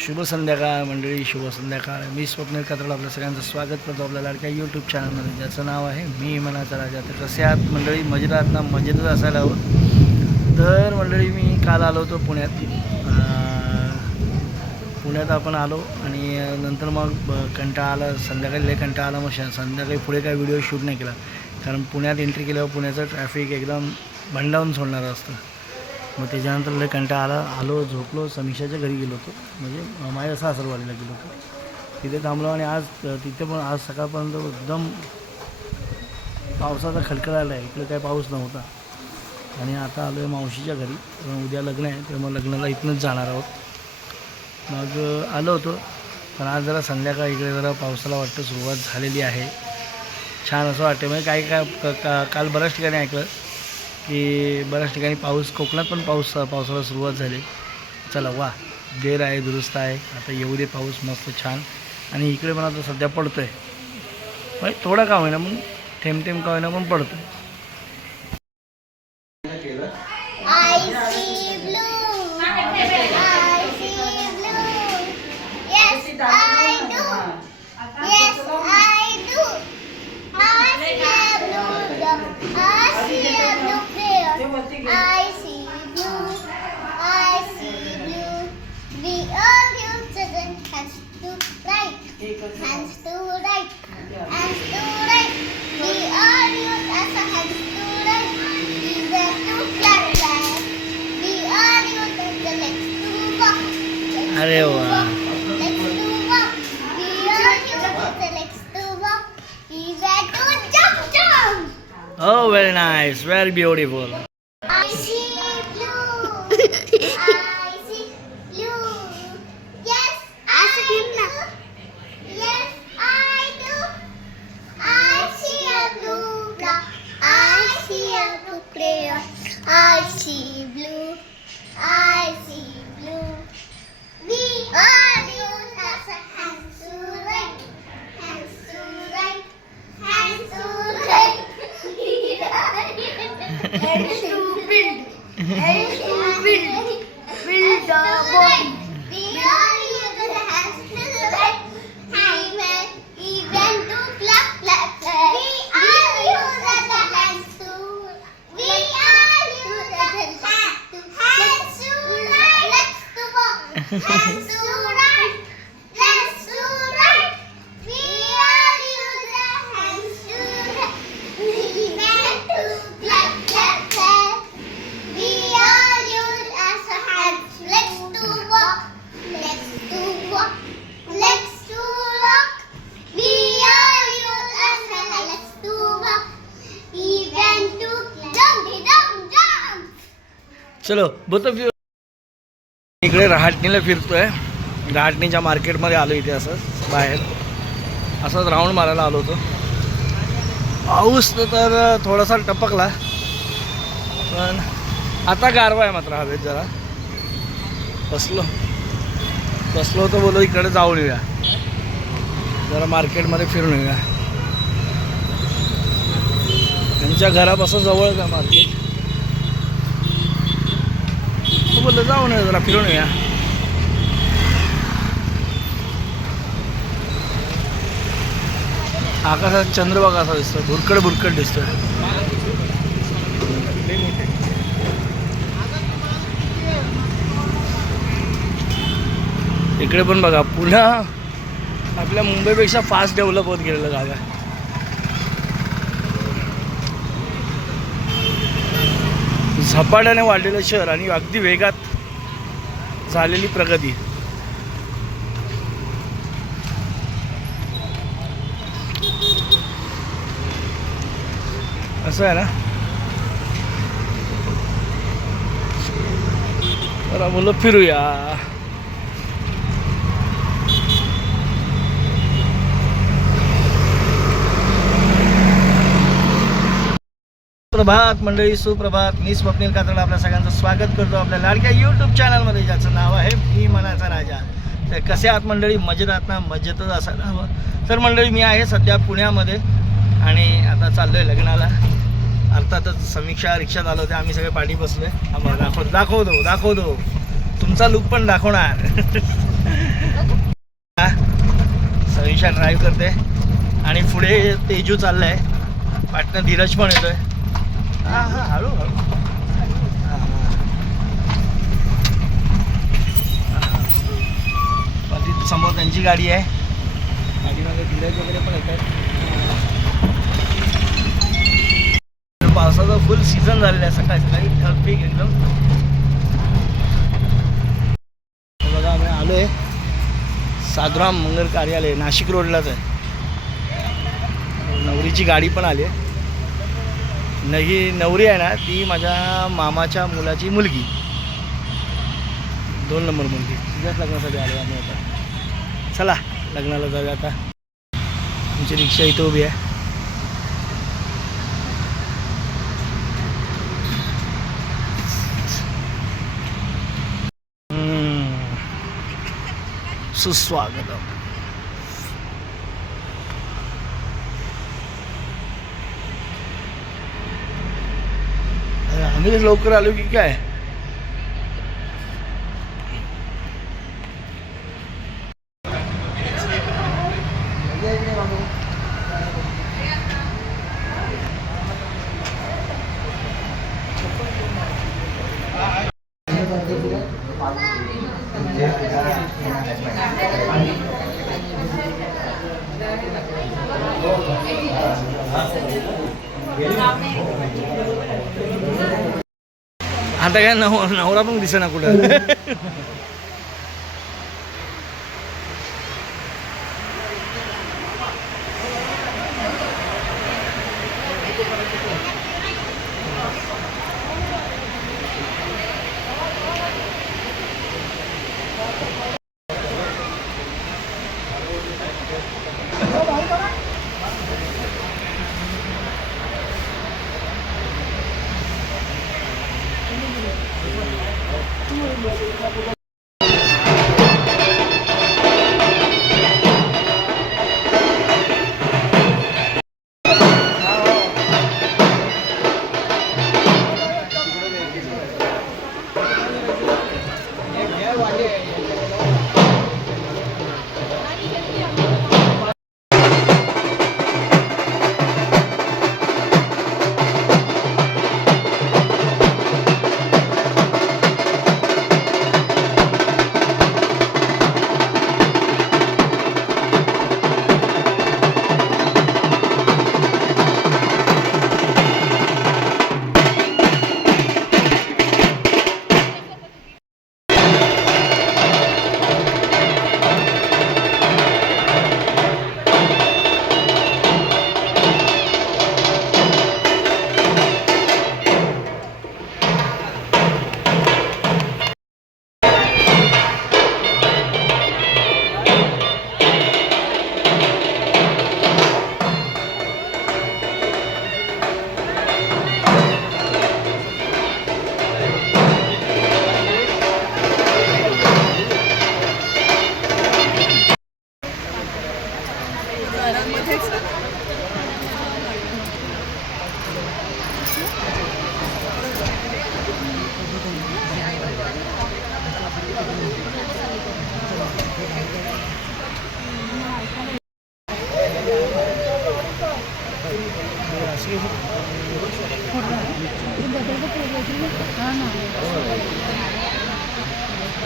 शुभ संध्याकाळ मंडळी, शुभ संध्याकाळ. मी स्वप्नील कात्रड आपल्या सगळ्यांचं स्वागत करतो आपल्या लाडक्या यूट्यूब चॅनलमध्ये, ज्याचं नाव आहे मी मनाचा राजा. तर कसे आहात मंडळी? मजेत आहात ना? मजेतच असायला हवं. तर मंडळी मी काल आलो होतो पुण्यात. पुण्यात आपण आलो आणि नंतर मग कंटाळा आला, संध्याकाळी लय कंटाळा आला. मग संध्याकाळी पुढे काय व्हिडिओ शूट नाही केला, कारण पुण्यात एंट्री केल्यावर पुण्याचं ट्रॅफिक एकदम भंडावून सोडणारं असतं. मग त्याच्यानंतर लय कंटाळा आलो, झोपलो. समीक्षाच्या घरी गेलो होतो, म्हणजे माझ्या सासरवाडीला गेलो होतो. तिथे थांबलो आणि आज तिथे पण आज सकाळपर्यंत एकदम पावसाचा खडखडायला आहे. इकडे काही पाऊस नव्हता. आणि आता आलो आहे मावशीच्या घरी. उद्या लग्न आहे, तर मग लग्नाला इथनंच जाणार आहोत. मग आलो होतो, पण आज जरा संध्याकाळ इकडे जरा पावसाला वाटतं सुरुवात झालेली आहे. छान असं वाटतं. म्हणजे काही काल बऱ्याच ठिकाणी ऐकलं की बऱ्याच ठिकाणी पाऊस, कोकणात पण पावसाला सुरुवात झाली. चला वा, देर आहे दुरुस्त आहे. आता येऊ दे पाऊस मस्त छान. आणि इकडे पण आता सध्या पडतो आहे, म्हणजे थोडा का होईना, मग थेंब थेंब का होईना पण पडतो आहे. Hands to right, hands to right. We all use as a hands to right. We were to clap clap. We all use as the legs to walk. अरे वा, Legs to walk. We all use as the legs to walk. We were to jump jump. oh very nice, very beautiful. I see blue. I see blue. Yes, I do. Yes, I do. I see a blue block. I see a blue crayon. I see blue. I see blue. We all use as a hands to right. Hands to right. Hands to right. Hands to build. Hands to build. Build the body. We all use the hands to right. Even to clap clap clap. We all use the hands to. We all use the hands to. Hands to right. Let's to walk. Hands to right. Let's to right. We all use the hands to right. Even to clap clap clap. We all use as a hands. Let's to walk. Let's to walk. Let's to walk. We all use as a hands to walk. Even to jump jump jump. चलो both of you. इकडे रहाटणीला फिरतोय. रहाटणीच्या मार्केटमध्ये आलो. इथे असंच बाहेर असंच round मारायला आलो होतो. पाऊस तर थोडासा टपकला, पण आता गारवा आहे मात्र हवेत. जरा बसलो होतो, बोललो इकडे जाऊन येऊया, जरा मार्केटमध्ये फिरून येऊया. त्यांच्या घरापासून जवळ का मार्केट, बोललं जाऊन येऊया, जरा फिरून येऊया. आकाशात चंद्र बघा असा दिसतोय, भुरकट दिसतोय. इकडे पण बघा, पुन्हा आपल्या मुंबईपेक्षा फास्ट डेव्हलप होत गेलेलं गाव आहे. झपाट्याने वाढलेलं शहर आणि अगदी वेगात झालेली प्रगती. असं आहे ना. तर मुलं फिरूया. प्रभात मंडळी, सुप्रभात. मी स्वप्नील कात्रड आपल्या सगळ्यांचं स्वागत करतो आपल्या लाडक्या यूट्यूब चॅनलमध्ये, ज्याचं नाव आहे मी मनाचा राजा. तर कसे आहात मंडळी? मजेत आहात ना? मजेतच असायला हवं. तर मंडळी मी आहे सध्या पुण्यामध्ये आणि आता चाललो आहे लग्नाला. अर्थातच समीक्षा रिक्षात आलो होते, आम्ही सगळे पाठी बसलो आहे. दाखवतो तुमचा लुक पण दाखवणार. सविशा ड्राईव्ह करते आणि पुढे तेजू चाललाय, पाटणं धीरज पण येतोय. हां हां हळू हळू. समोर त्यांची गाडी आहे, गाडीमध्ये धीरज वगैरे पण येत आहेत. पावसाचा फुल सीझन झालेला आहे, सकाळी सकाळी ढगपीक एकदम. बघा आम्ही आलो आहे साधुराम मंगल कार्यालय, नाशिक रोडलाच आहे. नवरीची गाडी पण आली आहे. ही नवरी आहे ना, ती माझ्या मामाच्या मुलाची मुलगी, 2 नंबर मुलगी. तिच्याच लग्नासाठी आलो आम्ही आता. चला लग्नाला जाऊया आता. तुमची रिक्षा इथं उभी आहे. सुस्वागतम. आम्ही लवकर आलो की काय. आता काय नवरा पण दिसेना कुठं.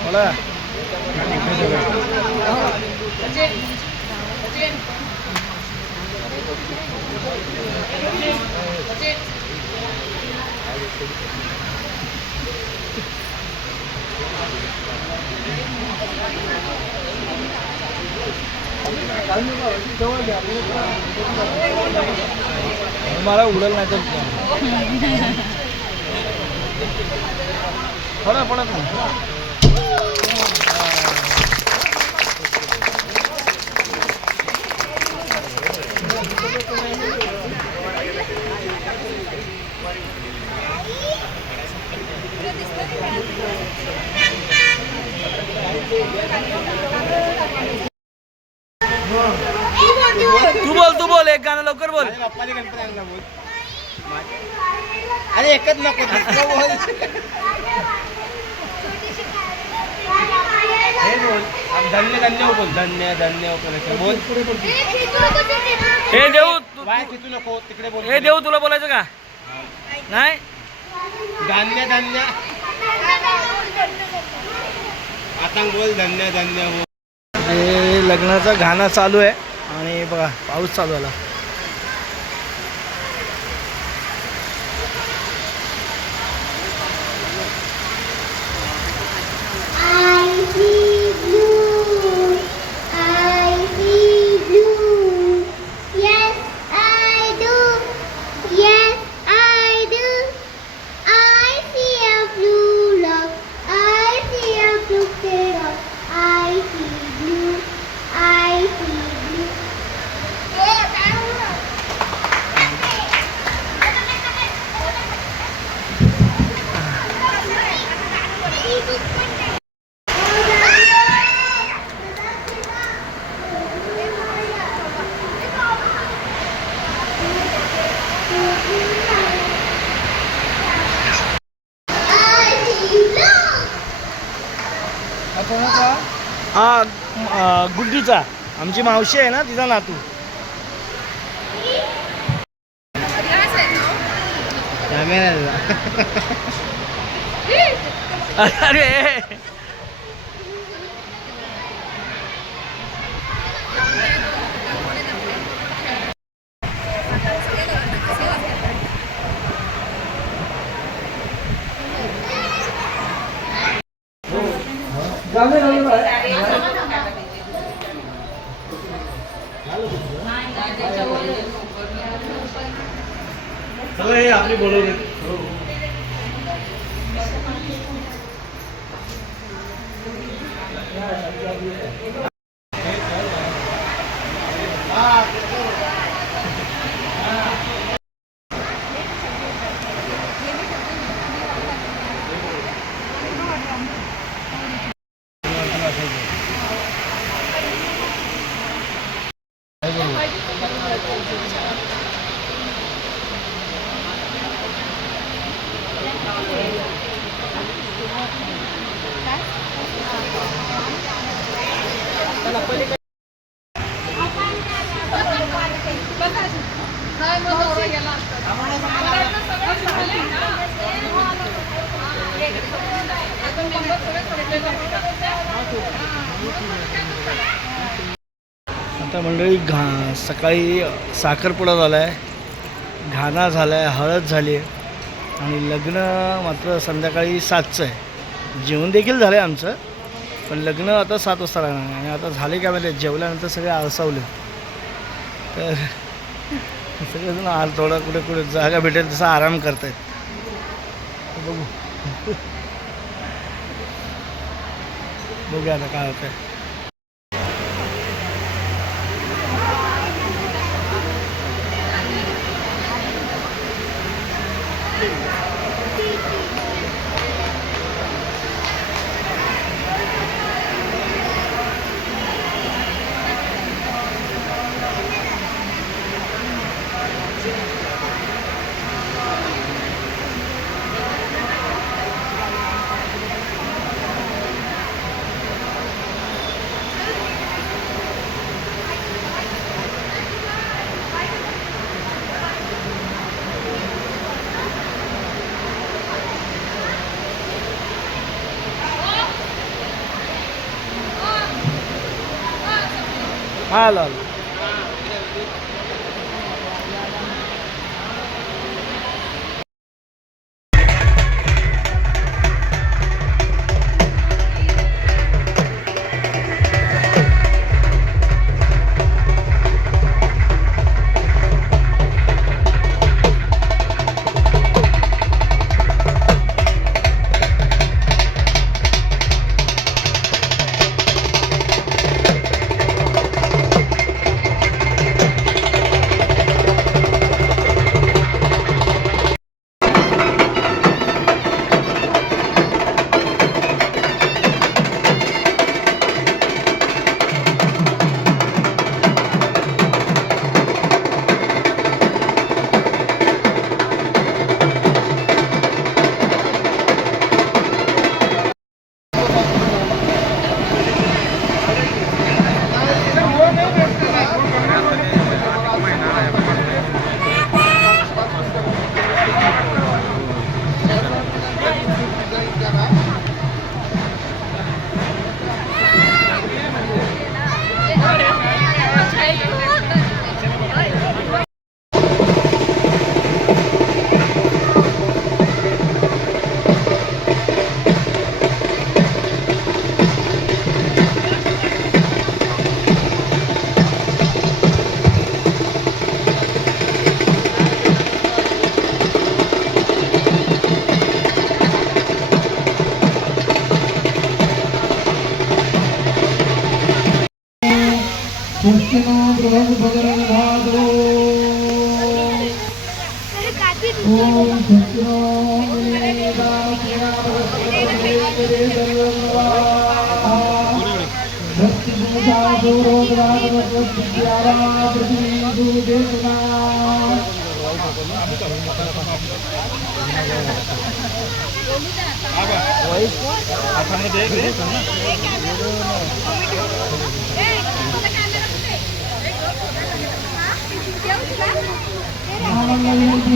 बोला. मला उडल नाही तर पडा पडत नाही. तू बोल एक गाणं लवकर बोल. अरे एकच नको बोल. धन्य धन्य हो बोल धन्य धन्य हो बोल. हे देऊ वाय खिचू नको तिकडे बोल. हे देऊ तुला बोलायचं का नाही. धान्य धान्य आता बोल धन्य धन्य हो. हे लग्नाचा गाणं चालू आहे आणि बघा पाऊस चालू झाला. I see blue. I see blue. Yes, I do. Yes, I do. I see a blue love. I see a blue carrot. I see blue. I see blue. हा गुड्डीचा आमची मावशी आहे ना तिचा नातू. अरे आपली बोलवली. आता मंडळी सकाळी साखरपुडा झाला आहे, घाणा झाला आहे, हळद झाली आहे आणि लग्न मात्र संध्याकाळी 7चं आहे. जेवण देखील झालं आहे आमचं, पण लग्न आता 7 वाजता लागणार आहे. आणि आता झाले काय माहिती, जेवल्यानंतर सगळे आळसावले, तर सगळेजण थोडा कुठे कुठे जागा भेटेल तसा आराम करत आहेत. बघू बघूया आता काय होतं आहे. आलो आलो.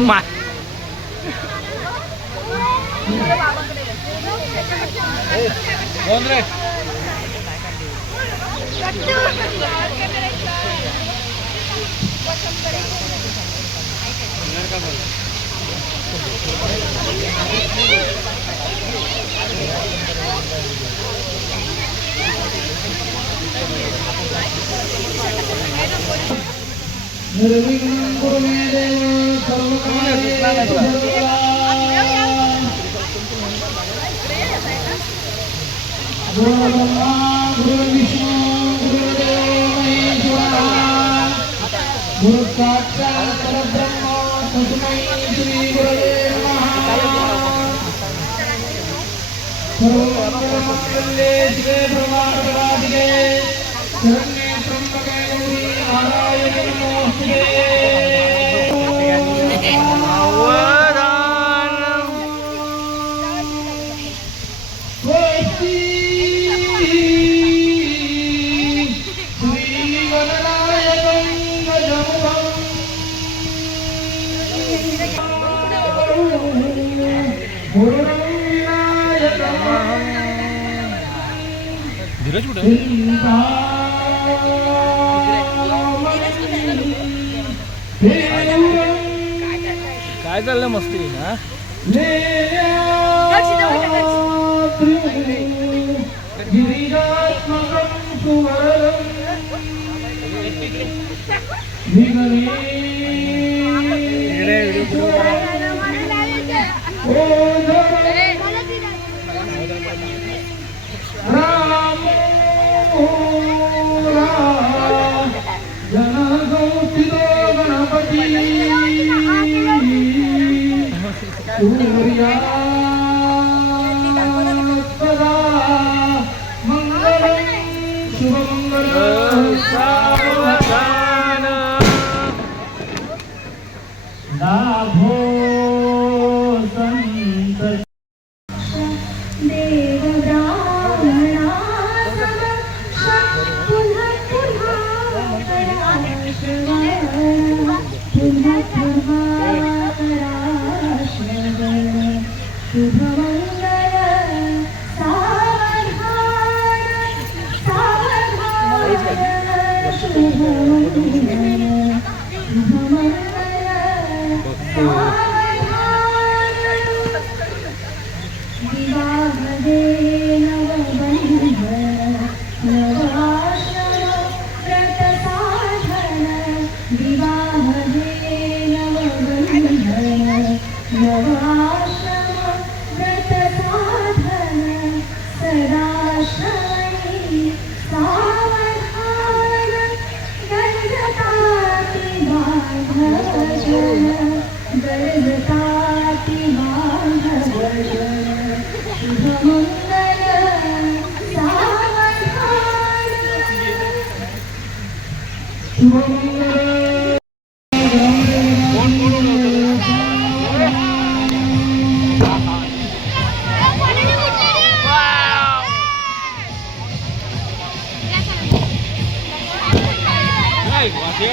मा- कोण रे धीरज कुठे काय चाललंय मस्ती हा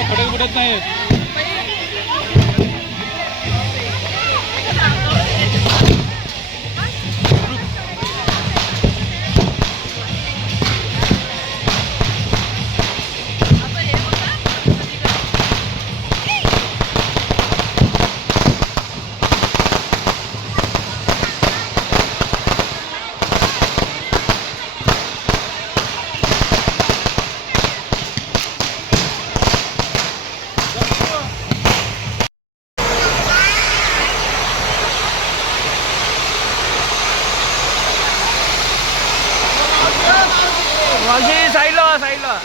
फटक फुटत नाही साईडला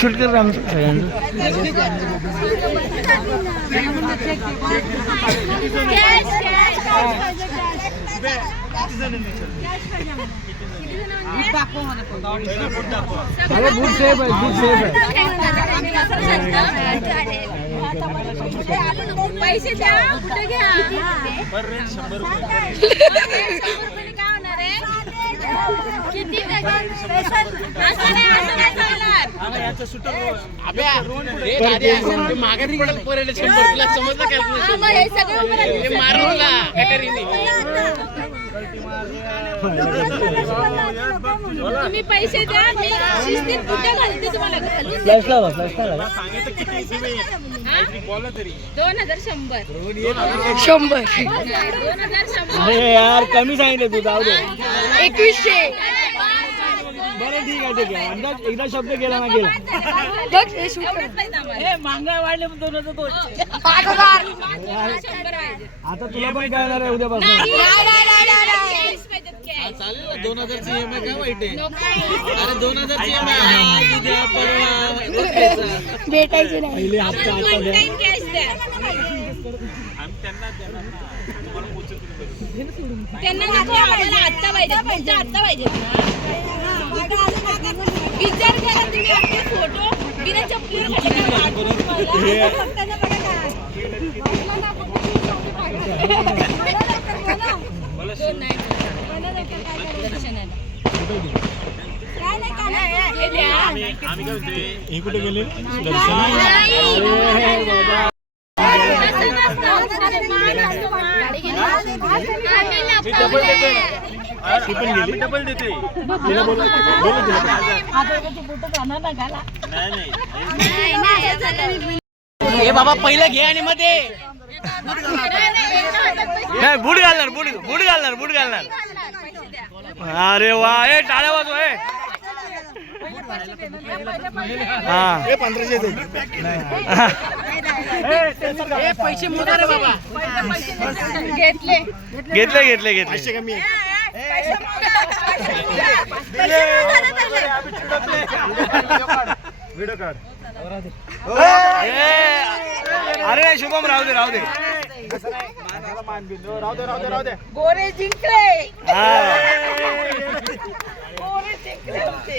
शूट कर आमचं सगळ्यांचं. अरे बूट सेफ आहे, बूट सेफ आहे. पैसे द्या कुठे घ्या काय होणार आहे किती माघारी पडेल 100 तुला समजलं तुम्ही पैसे द्या मी शिस्तीत कुठे घालते तुम्हाला घालून फ्लॅश लावा, फ्लॅश लावा. 2100 अरे यार कमी सांगितलं तू, जाऊ दे. 2100 बरं ठीक आहे, ठीक आहे. अंदाज एकदा शब्द गेला ना गेला. महागाई वाढले 2002. आता तुला पण कळणार आहे उद्यापासून. चालेल ना, 2000 ची EMI काय वाईट आहे? अरे 2000 ची EMI आज उद्या परवा भेटायचे नाही पहिले हप्ता आता द्या. त्यांना आम्हाला आत्ता पाहिजे म्हणजे आत्ता पाहिजे विचार करा तुम्ही आपले फोटो बिना चपली हे कुठे गेले? डबल देते. हे बाबा पहिलं घे आणि मध्ये नाही, बूट घालणार, बूट घालणार, बूट घालणार. अरे वा, ए टाळ्या वाजव ए. हा 1500 दे. पैसे मोजा रे बाबा. घेतले घेतले. कमी व्हिडिओ काढ. अरे नाही शुभम, राहू दे. राहू दे. गोरे जिंकले हा. गोरे जिंकले होते